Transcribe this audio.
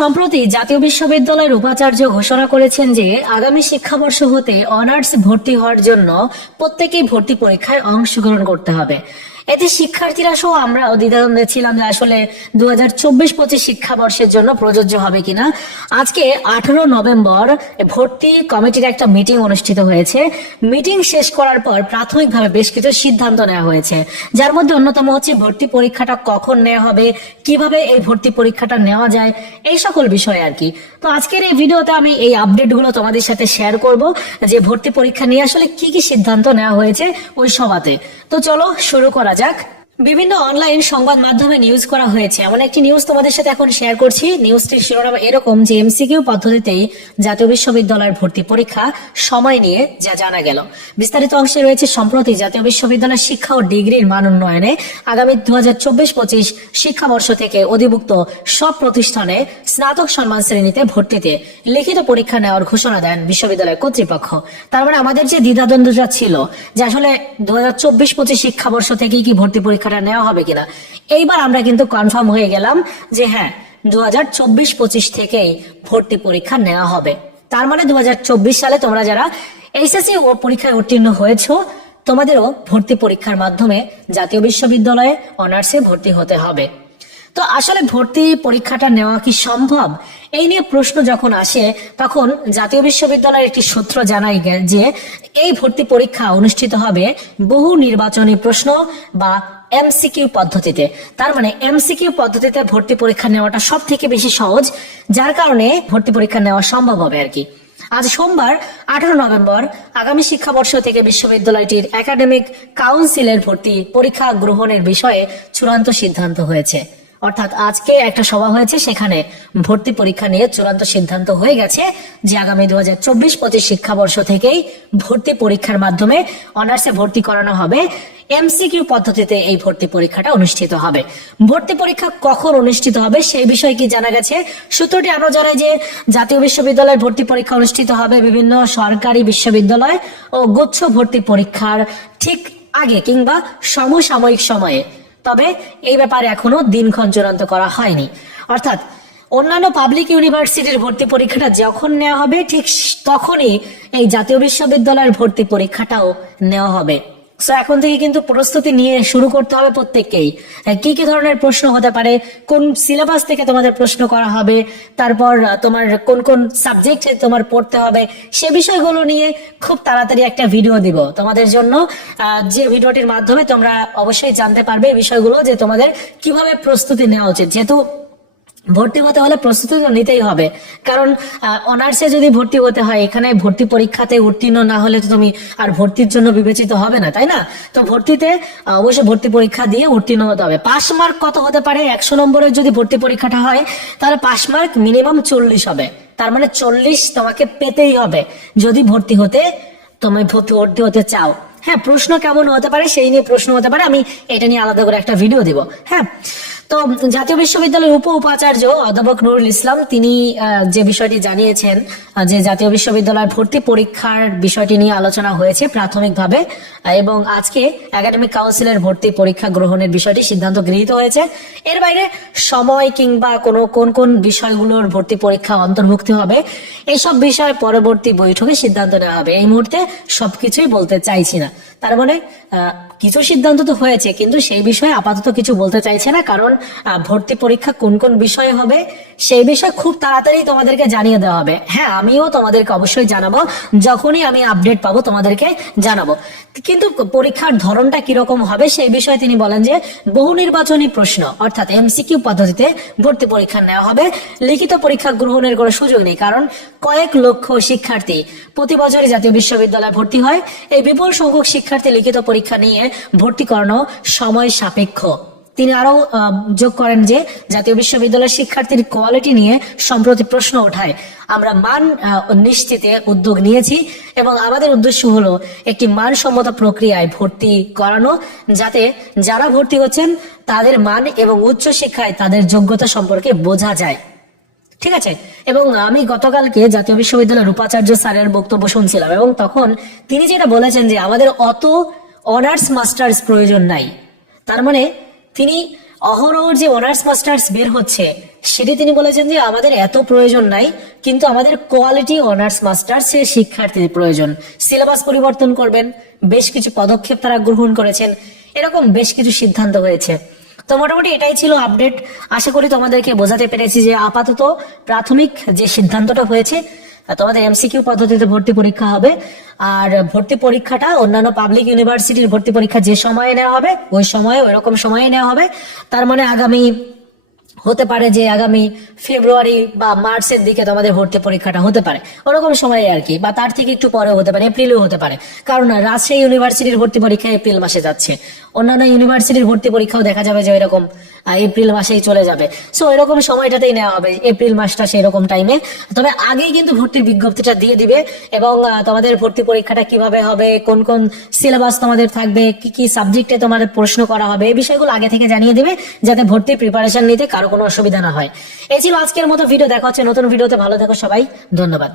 সম্প্রতি জাতীয় বিশ্ববিদ্যালয়ের উপাচার্য ঘোষণা করেছেন যে আগামী শিক্ষাবর্ষ হতে অনার্স ভর্তি হওয়ার জন্য প্রত্যেকেই ভর্তি পরীক্ষায় অংশগ্রহণ করতে হবে। এতে শিক্ষার্থীরা সহ আমরাও দ্বিধাদ্বন্দ্বে ছিলাম যে আসলে 2024-25 শিক্ষাবর্ষের জন্য প্রযোজ্য হবে কিনা। আজকে 18 নভেম্বর ভর্তি কমিটির একটা মিটিং অনুষ্ঠিত হয়েছে। মিটিং শেষ করার পর প্রাথমিকভাবে বেশ কিছু সিদ্ধান্ত নেওয়া হয়েছে, যার মধ্যে অন্যতম হচ্ছে ভর্তি পরীক্ষাটা কখন নেওয়া হবে, কিভাবে এই ভর্তি পরীক্ষাটা নেওয়া যায়, এই সকল বিষয় আর কি। তো আজকের এই ভিডিওতে আমি এই আপডেটগুলো তোমাদের সাথে শেয়ার করব যে ভর্তি পরীক্ষা নিয়ে আসলে কি কি সিদ্ধান্ত নেওয়া হয়েছে ওই সভাতে। তো চলো শুরু করা যাক। বিভিন্ন অনলাইন সংবাদ মাধ্যমে নিউজ করা হয়েছে, এমন একটি নিউজ তোমাদের সাথে এখন শেয়ার করছি। নিউজটির শিরোনাম এরকম যে এমসিকিউ পদ্ধতিতেই জাতীয় বিশ্ববিদ্যালয়ের ভর্তি পরীক্ষা সময় নিয়ে যা জানা গেল। বিস্তারিত অংশে রয়েছে সম্প্রতি জাতীয় বিশ্ববিদ্যালয়ের শিক্ষা ও ডিগ্রির মান উন্নয়নে আগামী 2024-25 শিক্ষাবর্ষ থেকে অধিভুক্ত সব প্রতিষ্ঠানে স্নাতক সম্মান শ্রেণীতে ভর্তিতে লিখিত পরীক্ষা নেওয়ার ঘোষণা দেন বিশ্ববিদ্যালয় কর্তৃপক্ষ। তার মানে আমাদের যে দ্বিধাদ্বন্দ্বটা ছিল যে আসলে 2024-25 শিক্ষাবর্ষ থেকেই কি ভর্তি পরীক্ষাটা নেওয়া হবে কিনা, এইবার আমরা কিন্তু কনফার্ম হয়ে গেলাম যে হ্যাঁ 2024-25 থেকেই ভর্তি পরীক্ষা নেওয়া হবে। তার মানে 2024 সালে তোমরা যারা এইচএসসি ও পরীক্ষায় উত্তীর্ণ হয়েছো তোমাদেরও ভর্তি পরীক্ষার মাধ্যমে জাতীয় বিশ্ববিদ্যালয়ে অনার্সে ভর্তি হতে হবে। তো আসলে ভর্তি পরীক্ষাটা নেওয়া কি সম্ভব, এই নিয়ে প্রশ্ন যখন আসে তখন জাতীয় বিশ্ববিদ্যালয়ের একটি সূত্র জানাই যে এই ভর্তি পরীক্ষা অনুষ্ঠিত হবে বহু নির্বাচনী প্রশ্ন বা এমসিকিউ পদ্ধতিতে। তার মানে এমসিকিউ পদ্ধতিতে ভর্তি পরীক্ষা নেওয়াটা সব থেকে বেশি সহজ, যার কারণে ভর্তি পরীক্ষা নেওয়া সম্ভব হবে আর কি। আজ সোমবার 18 নভেম্বর আগামী শিক্ষাবর্ষ থেকে বিশ্ববিদ্যালয়টির একাডেমিক কাউন্সিলের ভর্তি পরীক্ষা গ্রহণের বিষয়ে চূড়ান্ত সিদ্ধান্ত হয়েছে। অর্থাৎ আজকে একটা সভা হয়েছে, সেখানে ভর্তি পরীক্ষা নিয়ে চূড়ান্ত সিদ্ধান্ত হয়ে গেছে যে আগামী 2024-25 শিক্ষাবর্ষ থেকেই ভর্তি পরীক্ষার মাধ্যমে অনার্সে ভর্তি করানো হবে। এমসিকিউ পদ্ধতিতে এই ভর্তি পরীক্ষাটা অনুষ্ঠিত হবে। ভর্তি পরীক্ষা কখন অনুষ্ঠিত হবে সেই বিষয়ে কি জানা গেছে? সূত্রটি আরো জানায় যে জাতীয় বিশ্ববিদ্যালয়ের ভর্তি পরীক্ষা অনুষ্ঠিত হবে বিভিন্ন সরকারি বিশ্ববিদ্যালয় ও গুচ্ছ ভর্তি পরীক্ষার ঠিক আগে কিংবা সমসাময়িক সময়ে। তবে এই ব্যাপারে এখনো দিনক্ষণ চূড়ান্ত করা হয়নি। অর্থাৎ অন্যান্য পাবলিক ইউনিভার্সিটির ভর্তি পরীক্ষাটা যখন নেওয়া হবে ঠিক তখনই এই জাতীয় বিশ্ববিদ্যালয়ের ভর্তি পরীক্ষাটাও নেওয়া হবে। সো এখন থেকে কিন্তু প্রস্তুতি নিয়ে শুরু করতে হবে প্রত্যেককেই। কি কি ধরনের প্রশ্ন হতে পারে, কোন সিলেবাস থেকে তোমাদের প্রশ্ন করা হবে, তারপর তোমার কোন কোন সাবজেক্ট তোমার পড়তে হবে, সে বিষয়গুলো নিয়ে খুব তাড়াতাড়ি একটা ভিডিও দিব তোমাদের জন্য, যে ভিডিওটির মাধ্যমে তোমরা অবশ্যই জানতে পারবে এই বিষয়গুলো যে তোমাদের কিভাবে প্রস্তুতি নেওয়া উচিত। যেহেতু ভর্তি হতে হলে প্রস্তুতি তো নিতেই হবে, কারণ অনার্সে যদি ভর্তি হতে হয় এখানে ভর্তি পরীক্ষাতে উত্তীর্ণ না হলে তো তুমি আর ভর্তির জন্য বিবেচিত হবে না, তাই না? তো ভর্তিতে অবশ্যই ভর্তি পরীক্ষা দিয়ে উত্তীর্ণ হতে হবে। পাস মার্ক কত হতে পারে? 100 নম্বরের যদি ভর্তি পরীক্ষাটা হয় তাহলে পাস মার্ক মিনিমাম 40 হবে। তার মানে 40 তোমাকে পেতেই হবে যদি তুমি ভর্তি হতে চাও। হ্যাঁ, প্রশ্ন কেমন হতে পারে সেই নিয়ে প্রশ্ন হতে পারে, আমি এটা নিয়ে আলাদা করে একটা ভিডিও দিব। হ্যাঁ, তো জাতীয় বিশ্ববিদ্যালয়ের উপাচার্য অধ্যাপক নুরুল ইসলাম তিনি যে বিষয়টি জানিয়েছেন যে জাতীয় বিশ্ববিদ্যালয়ের ভর্তি পরীক্ষার বিষয়টি নিয়ে আলোচনা হয়েছে প্রাথমিকভাবে, এবং আজকে একাডেমিক কাউন্সিলের ভর্তি পরীক্ষা গ্রহণের বিষয়টি সিদ্ধান্ত গৃহীত হয়েছে। এর বাইরে সময় কিংবা কোন বিষয়গুলোর ভর্তি পরীক্ষা অন্তর্ভুক্ত হবে এইসব বিষয়ে পরবর্তী বৈঠকে সিদ্ধান্ত নেওয়া হবে। এই মুহূর্তে সবকিছুই বলতে চাইছি না। তার মানে কিছু সিদ্ধান্ত তো হয়েছে কিন্তু সেই বিষয়ে আপাতত কিছু বলতে চাইছে না, কারণ ভর্তি পরীক্ষা কোন কোন বিষয়ে হবে সেই বিষয়ে খুব তাড়াতাড়ি তোমাদেরকে জানিয়ে দেওয়া হবে। হ্যাঁ, আমিও তোমাদেরকে অবশ্যই জানাবো, যখনই আমি আপডেট পাবো তোমাদেরকে জানাবো। কিন্তু পরীক্ষার ধরনটা কিরকম হবে সেই বিষয়ে তিনি বলেন যে বহু নির্বাচনী প্রশ্ন অর্থাৎ এমসিকিউ পদ্ধতিতে ভর্তি পরীক্ষা নেওয়া হবে। লিখিত পরীক্ষা গ্রহণের কোনো সুযোগ নেই, কারণ কয়েক লক্ষ শিক্ষার্থী প্রতি বছরই জাতীয় বিশ্ববিদ্যালয়ে ভর্তি হয়। এই বিপুল সংখ্যক শিক্ষার্থী লিখিত পরীক্ষা নিয়ে ভর্তি করানো সময় সাপেক্ষ। তিনি আরো যোগ করেন যে জাতীয় বিশ্ববিদ্যালয়ের শিক্ষার্থীর কোয়ালিটি নিয়ে সম্প্রতি প্রশ্ন ওঠায়। আমরা মান নিশ্চিতে উদ্যোগ নিয়েছি এবং আমাদের উদ্দেশ্য হলো একটি মানসম্মত প্রক্রিয়ায় ভর্তি করানো, যাতে যারা ভর্তি হচ্ছেন তাদের মান এবং উচ্চ শিক্ষায় তাদের যোগ্যতা সম্পর্কে বোঝা যায়। ঠিক আছে। এবং আমি গতকালকে জাতীয় বিশ্ববিদ্যালয়ের উপাচার্য স্যারের বক্তব্য শুনছিলাম এবং তখন তিনি যেটা বলেছেন যে আমাদের অত অনার্স মাস্টার্স প্রয়োজন নাই। তার মানে তিনি অহরহ যে অনার্স মাস্টার্স বের হচ্ছে সেটি তিনি বলেছেন যে আমাদের এত প্রয়োজন নাই, কিন্তু আমাদের কোয়ালিটি অনার্স মাস্টার্স এর শিক্ষার্থীর প্রয়োজন। সিলেবাস পরিবর্তন করবেন, বেশ কিছু পদক্ষেপ তারা গ্রহণ করেছেন, এরকম বেশ কিছু সিদ্ধান্ত হয়েছে। তো মোটামুটি এটাই ছিল আপডেট। আশা করি তোমাদেরকে বোঝাতে পেরেছি যে আপাতত প্রাথমিক যে সিদ্ধান্তটা হয়েছে, তোমাদের এমসিকিউ পদ্ধতিতে ভর্তি পরীক্ষা হবে। আর ভর্তি পরীক্ষাটা অন্যান্য পাবলিক ইউনিভার্সিটির ভর্তি পরীক্ষা যে সময়ে নেওয়া হবে ওই সময়ে ওই রকম সময়ে নেওয়া হবে। তার মানে হতে পারে যে আগামী ফেব্রুয়ারি বা মার্চের দিকে তোমাদের ভর্তি পরীক্ষাটা হতে পারে, ওরকম সময়ে আর কি, বা তার থেকে একটু পরেও হতে পারে, এপ্রিলেও হতে পারে। কারণ রাজশাহী ইউনিভার্সিটির ভর্তি পরীক্ষা এপ্রিল মাসে যাচ্ছে, অন্যান্য ইউনিভার্সিটির ভর্তি পরীক্ষাও দেখা যাবে যে এরকম এপ্রিল মাসেই চলে যাবে। সো এরকম সময়টাতেই নেওয়া হবে, এপ্রিল মাসটা সেই রকম টাইমে। তবে আগেই কিন্তু ভর্তির বিজ্ঞপ্তিটা দিয়ে দিবে, এবং তোমাদের ভর্তি পরীক্ষাটা কিভাবে হবে, কোন কোন সিলেবাস তোমাদের থাকবে, কি কি সাবজেক্টে তোমাদের প্রশ্ন করা হবে, এই বিষয়গুলো আগে থেকে জানিয়ে দিবে, যাতে ভর্তির প্রিপারেশন নিতে কারো কোনো অসুবিধা না হয়। এই ছিল আজকের মতো ভিডিও। দেখা হচ্ছে নতুন ভিডিওতে। ভালো থেকো সবাই, ধন্যবাদ।